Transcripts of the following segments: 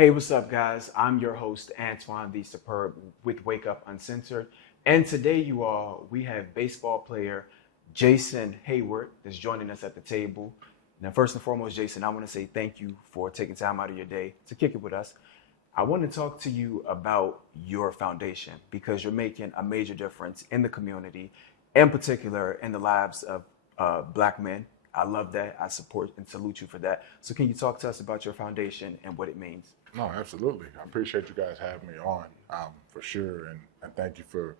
Hey, what's up, guys? I'm your host, Antoine the Superb, with Wake Up Uncensored. And today, you all, we have baseball player Jason Heyward that's joining us at the table. Now, first and foremost, Jason, I want to say thank you for taking time out of your day to kick it with us. I want to talk to you about your foundation because you're making a major difference in the community, in particular in the lives of Black men. I love that. I support and salute you for that. So, can you talk to us about your foundation and what it means? No, absolutely. I appreciate you guys having me on, for sure, and thank you for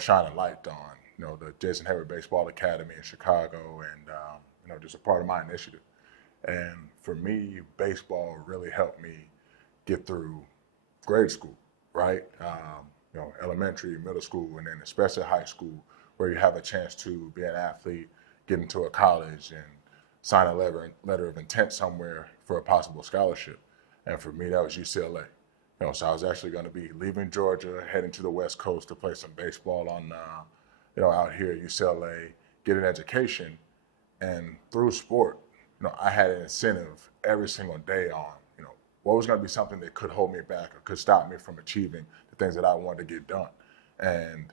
shining light on the Jason Heyward Baseball Academy in Chicago, and just a part of my initiative. And for me, baseball really helped me get through grade school, right? Elementary, middle school, and then especially high school, where you have a chance to be an athlete, get into a college, and sign a letter of intent somewhere for a possible scholarship. And for me, that was UCLA. So I was actually going to be leaving Georgia, heading to the West Coast to play some baseball on, out here at UCLA, get an education, and through sport, I had an incentive every single day on, what was going to be something that could hold me back or could stop me from achieving the things that I wanted to get done. And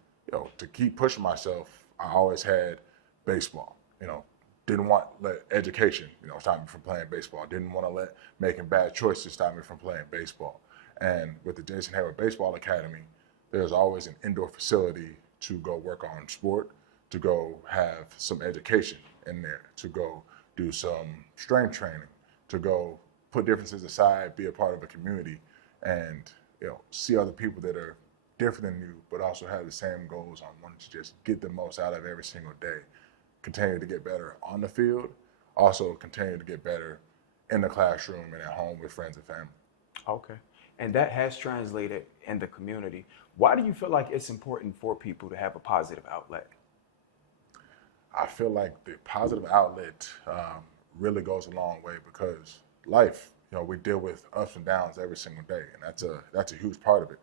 to keep pushing myself, I always had baseball. Didn't want let education, stop me from playing baseball. Didn't want to let making bad choices stop me from playing baseball. And with the Jason Heyward Baseball Academy, there's always an indoor facility to go work on sport, to go have some education in there, to go do some strength training, to go put differences aside, be a part of a community, and see other people that are different than you, but also have the same goals on wanting to just get the most out of every single day. Continue to get better on the field, also continue to get better in the classroom and at home with friends and family. Okay. And that has translated in the community. Why do you feel like it's important for people to have a positive outlet? I feel like the positive outlet really goes a long way because life, we deal with ups and downs every single day, and that's a huge part of it.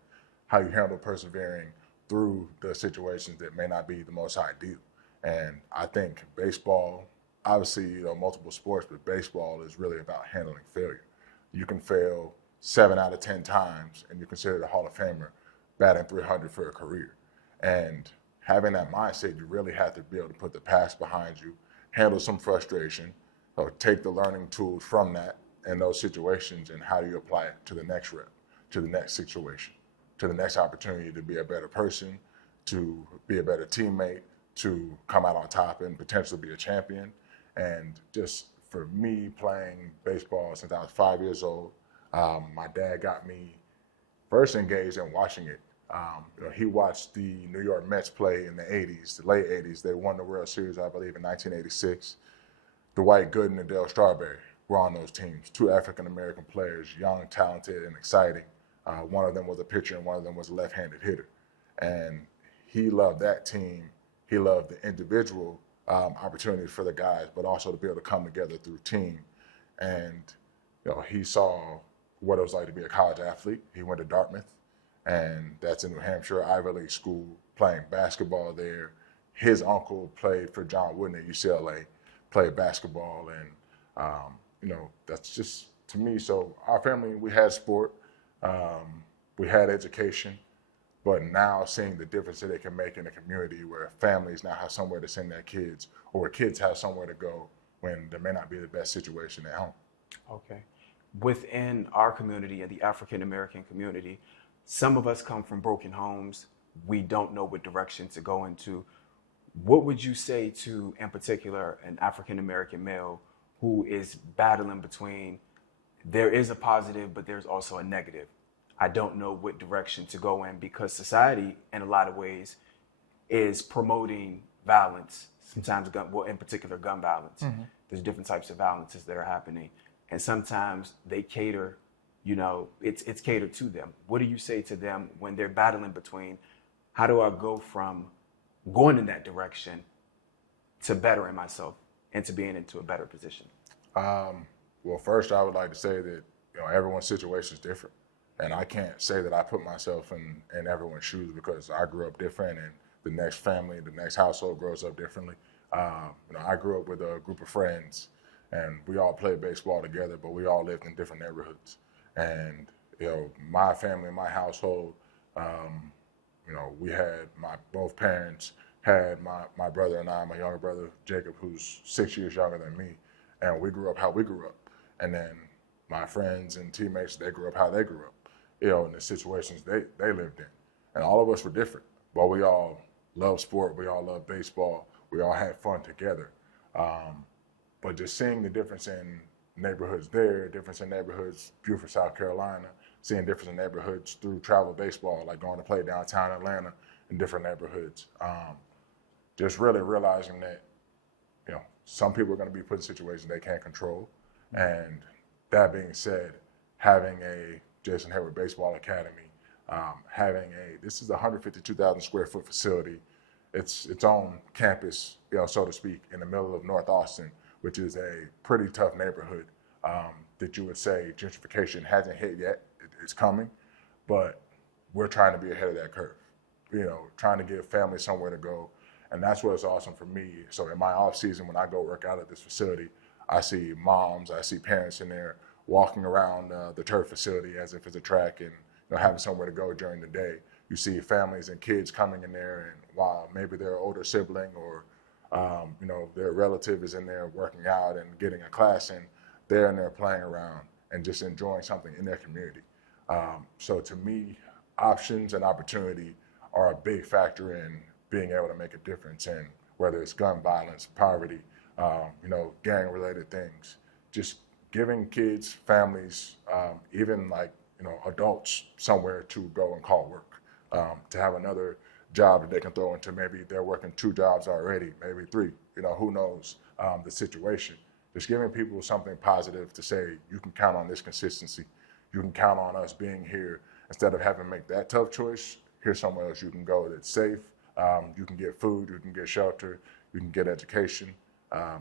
How you handle persevering through the situations that may not be the most ideal. And I think baseball, obviously, multiple sports, but baseball is really about handling failure. You can fail 7 out of 10 times, and you're considered a Hall of Famer, batting 300 for a career. And having that mindset, you really have to be able to put the past behind you, handle some frustration, or take the learning tools from that and those situations, and how do you apply it to the next rep, to the next situation, to the next opportunity to be a better person, to be a better teammate, to come out on top and potentially be a champion. And just for me, playing baseball since I was 5 years old, my dad got me first engaged in watching it. He watched the New York Mets play in the 80s, the late 80s. They won the World Series, I believe, in 1986. Dwight Gooden and Dale Strawberry were on those teams, two African-American players, young, talented, and exciting. One of them was a pitcher and one of them was a left-handed hitter. And he loved that team. He loved the individual opportunities for the guys, but also to be able to come together through team. And he saw what it was like to be a college athlete. He went to Dartmouth, and that's in New Hampshire, Ivy League school, playing basketball there. His uncle played for John Wooden at UCLA, played basketball, and that's just to me. So our family, we had sport, we had education. But now seeing the difference that it can make in a community where families now have somewhere to send their kids, or where kids have somewhere to go when there may not be the best situation at home. Okay. Within our community and the African American community, some of us come from broken homes. We don't know what direction to go into. What would you say to, in particular, an African American male who is battling between there is a positive, but there's also a negative? I don't know what direction to go in because society, in a lot of ways, is promoting violence. Sometimes, in particular, gun violence. Mm-hmm. There's different types of violences that are happening, and sometimes they cater. It's catered to them. What do you say to them when they're battling between, how do I go from going in that direction to bettering myself and to being into a better position? Well, first, I would like to say that everyone's situation is different. And I can't say that I put myself in everyone's shoes because I grew up different and the next family, the next household grows up differently. I grew up with a group of friends and we all played baseball together, but we all lived in different neighborhoods. And My family, my household, we had both parents had my brother and I, my younger brother, Jacob, who's 6 years younger than me, and we grew up how we grew up. And then my friends and teammates, they grew up how they grew up, in the situations they lived in. And all of us were different, but we all love sport, we all love baseball, we all had fun together. But just seeing the difference in neighborhoods there, difference in neighborhoods, Beaufort, South Carolina, seeing difference in neighborhoods through travel baseball, like going to play downtown Atlanta in different neighborhoods. Just really realizing that, some people are going to be put in situations they can't control. And that being said, having a Jason Heyward Baseball Academy, this is a 152,000 square foot facility. It's its own campus, so to speak, in the middle of North Austin, which is a pretty tough neighborhood that you would say gentrification hasn't hit yet. It's coming, but we're trying to be ahead of that curve, trying to give families somewhere to go. And that's what's awesome for me. So in my off season, when I go work out at this facility, I see moms, I see parents in there walking around the turf facility as if it's a track and having somewhere to go during the day. You see families and kids coming in there, and while maybe their older sibling or their relative is in there working out and getting a class in, they're in there playing around and just enjoying something in their community. So to me, options and opportunity are a big factor in being able to make a difference in whether it's gun violence, poverty, gang-related things. Just giving kids, families, even adults somewhere to go and call work, to have another job that they can throw into. Maybe they're working 2 jobs already, maybe 3, who knows the situation. Just giving people something positive to say, you can count on this consistency. You can count on us being here. Instead of having to make that tough choice, here's somewhere else you can go that's safe. You can get food, you can get shelter, you can get education.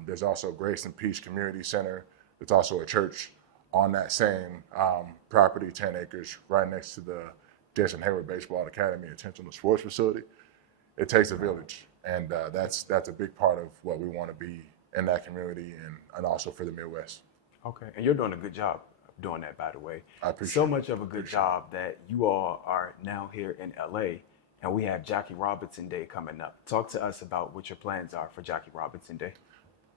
There's also Grace and Peace Community Center. It's also a church on that same property, 10 acres, right next to the Jason Heyward Baseball Academy intentional sports facility. It takes a village, and that's a big part of what we want to be in that community and also for the Midwest. Okay, and you're doing a good job of doing that, by the way. I appreciate so much of a good job that you all are now here in LA, and we have Jackie Robinson Day coming up. Talk to us about what your plans are for Jackie Robinson Day.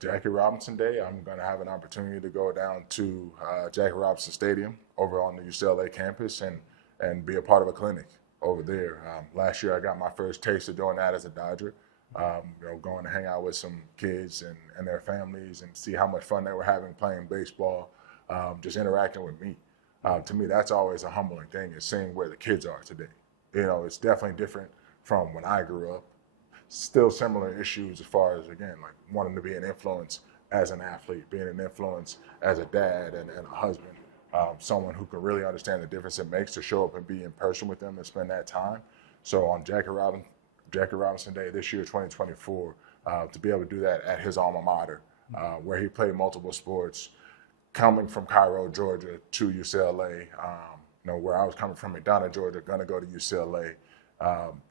Jackie Robinson Day, I'm going to have an opportunity to go down to Jackie Robinson Stadium over on the UCLA campus and be a part of a clinic over there. Last year, I got my first taste of doing that as a Dodger, going to hang out with some kids and their families and see how much fun they were having playing baseball, just interacting with me. To me, that's always a humbling thing, is seeing where the kids are today. It's definitely different from when I grew up. Still similar issues as far as, again, like wanting to be an influence as an athlete, being an influence as a dad and a husband, someone who can really understand the difference it makes to show up and be in person with them and spend that time. So on Jackie Robinson Day this year, 2024, to be able to do that at his alma mater, where he played multiple sports, coming from Cairo, Georgia to UCLA, where I was coming from McDonough, Georgia, going to go to UCLA.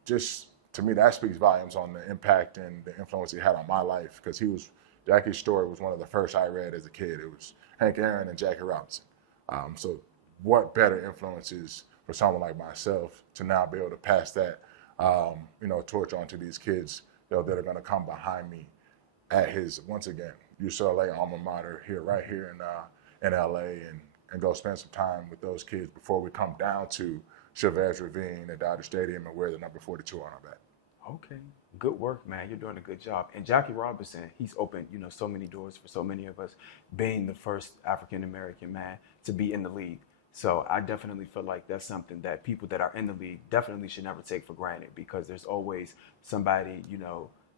Just to me, that speaks volumes on the impact and the influence he had on my life, because Jackie's story was one of the first I read as a kid. It was Hank Aaron and Jackie Robinson. So what better influences for someone like myself to now be able to pass that, torch on to these kids, that are going to come behind me at his, once again, UCLA alma mater right here in LA, and go spend some time with those kids before we come down to Chavez Ravine at Dodger Stadium and wear the number 42 on our back. Okay, good work, man. You're doing a good job. And Jackie Robinson, he's opened, so many doors for so many of us, being the first African-American man to be in the league. So I definitely feel like that's something that people that are in the league definitely should never take for granted, because there's always somebody,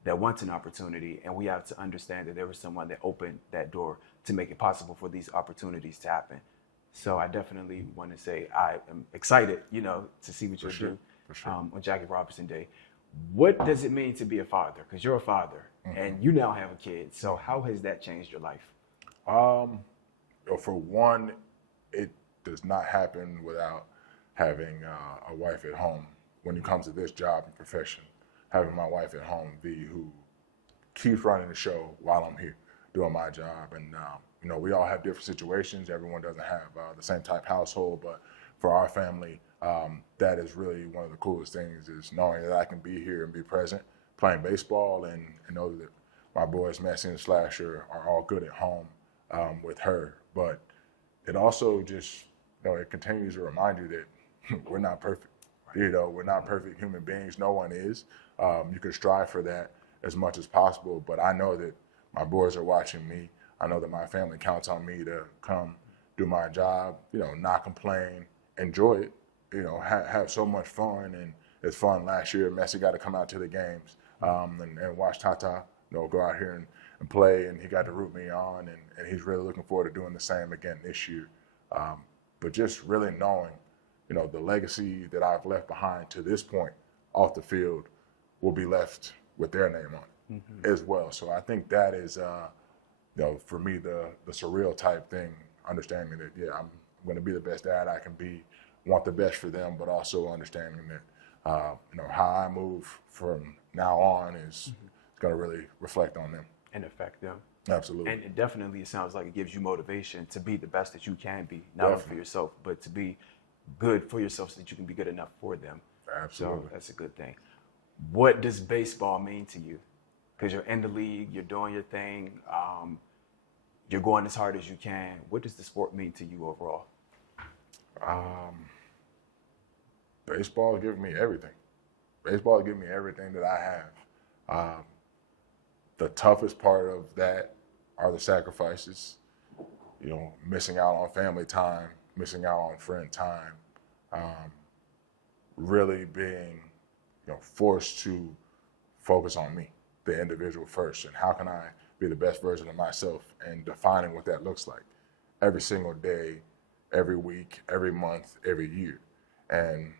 that wants an opportunity, and we have to understand that there was someone that opened that door to make it possible for these opportunities to happen. So I definitely want to say I am excited, to see what you'll do on Jackie Robinson Day. What does it mean to be a father? Because you're a father, and you now have a kid. So how has that changed your life? For one, it does not happen without having a wife at home. When it comes to this job and profession, having my wife at home, V, who keeps running the show while I'm here doing my job. And we all have different situations. Everyone doesn't have the same type household, but for our family, that is really one of the coolest things, is knowing that I can be here and be present playing baseball, and know that my boys Messi and Slasher are all good at home with her. But it also just, it continues to remind you that we're not perfect. We're not perfect human beings. No one is. You can strive for that as much as possible, but I know that my boys are watching me. I know that my family counts on me to come do my job, not complain, enjoy it, have so much fun. And it's fun. Last year, Messi got to come out to the games and watch Tata, go out here and play, and he got to root me on, and he's really looking forward to doing the same again this year. But just really knowing, the legacy that I've left behind to this point off the field will be left with their name on it as well. So I think that is, for me, the surreal type thing, understanding that, I'm going to be the best dad I can be, want the best for them, but also understanding that, how I move from now on is going to really reflect on them. And affect them. Absolutely. And it sounds like it gives you motivation to be the best that you can be, not only for yourself, but to be good for yourself so that you can be good enough for them. Absolutely. So that's a good thing. What does baseball mean to you? Because you're in the league, you're doing your thing, you're going as hard as you can. What does the sport mean to you overall? Baseball has given me everything. Baseball has given me everything that I have. The toughest part of that are the sacrifices, missing out on family time, missing out on friend time, really being, forced to focus on me, the individual first, and how can I be the best version of myself, and defining what that looks like every single day, every week, every month, every year. And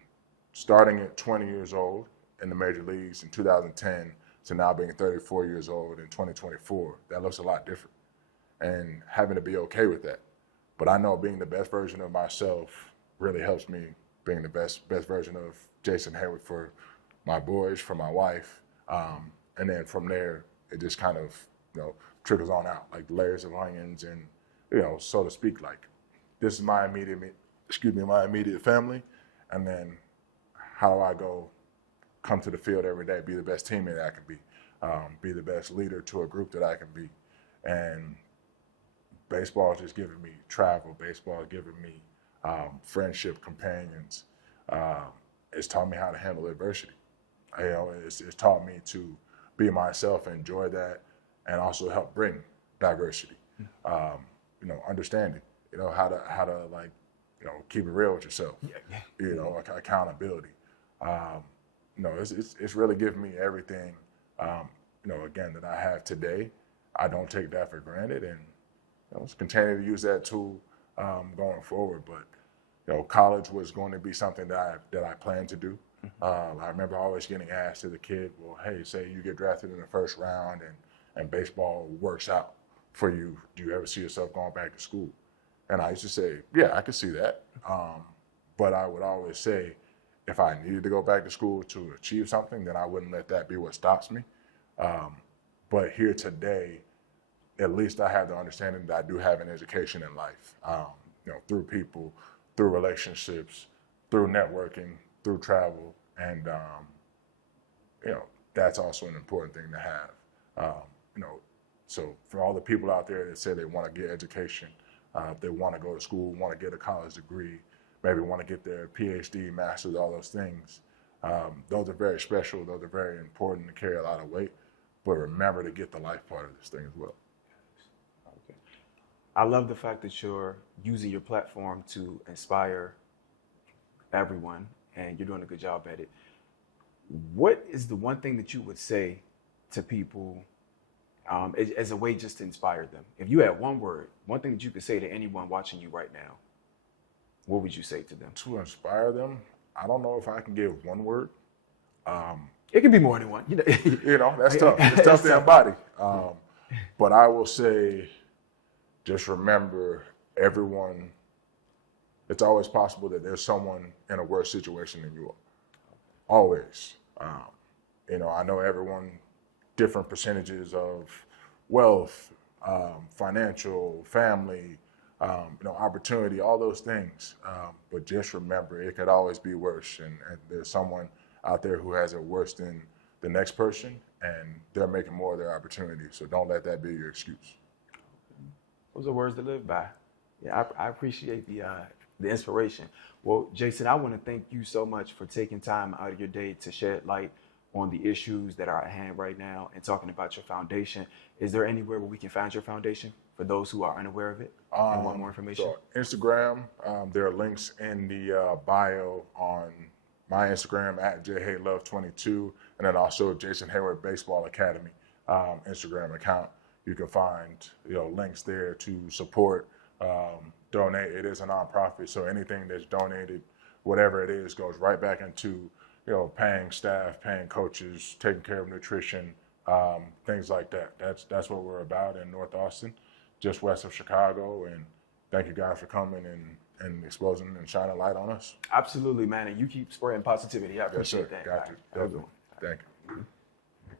starting at 20 years old in the major leagues in 2010 to now being 34 years old in 2024, that looks a lot different. And having to be okay with that. But I know being the best version of myself really helps me being the best version of Jason Heyward for my boys, for my wife. And then from there, it just kind of, trickles on out, like layers of onions, and, so to speak, like this is my immediate family. And then how do I come to the field every day, be the best teammate that I can be the best leader to a group that I can be. And baseball is just giving me travel. Baseball is giving me friendship, companions. It's taught me how to handle adversity. It's taught me to be myself, enjoy that, and also help bring diversity. Understanding, how to like, keep it real with yourself. Accountability. It's really given me everything, again, that I have today. I don't take that for granted, and continue to use that tool going forward. But college was going to be something that I planned to do. I remember always getting asked as a kid, well, hey, say you get drafted in the first round and baseball works out for you, do you ever see yourself going back to school? And I used to say, yeah, I could see that. But I would always say, if I needed to go back to school to achieve something, then I wouldn't let that be what stops me. But here today, at least I have the understanding that I do have an education in life, through people, through relationships, through networking, through travel. And, that's also an important thing to have. So for all the people out there that say they want to get education, they want to go to school, want to get a college degree, maybe want to get their PhD, master's, all those things. Those are very special. Those are very important to carry a lot of weight. But remember to get the life part of this thing as well. Okay. I love the fact that you're using your platform to inspire everyone, and you're doing a good job at it. What is the one thing that you would say to people as a way just to inspire them? If you had one word, one thing that you could say to anyone watching you right now, what would you say to them? To inspire them, I don't know if I can give one word. It could be more than one. That's tough. It's tough to embody. But I will say, just remember, everyone, it's always possible that there's someone in a worse situation than you are. Always. I know everyone, different percentages of wealth, financial, family, opportunity, all those things. But just remember, it could always be worse. And there's someone out there who has it worse than the next person, and they're making more of their opportunities. So don't let that be your excuse. Those are words to live by. Yeah, I appreciate the inspiration. Well, Jason, I want to thank you so much for taking time out of your day to shed light on the issues that are at hand right now and talking about your foundation. Is there anywhere where we can find your foundation for those who are unaware of it and want more information? So Instagram, there are links in the bio on my Instagram at jheylove22, and then also Jason Heyward Baseball Academy Instagram account. You can find links there to support, donate. It is a nonprofit, so anything that's donated, whatever it is, goes right back into paying staff, paying coaches, taking care of nutrition, things like that. That's what we're about in North Austin, just west of Chicago. And thank you guys for coming and exposing and shining light on us. Absolutely, man. And you keep spreading positivity. I Yes, sir. appreciate that. Got you. Definitely. Thank you.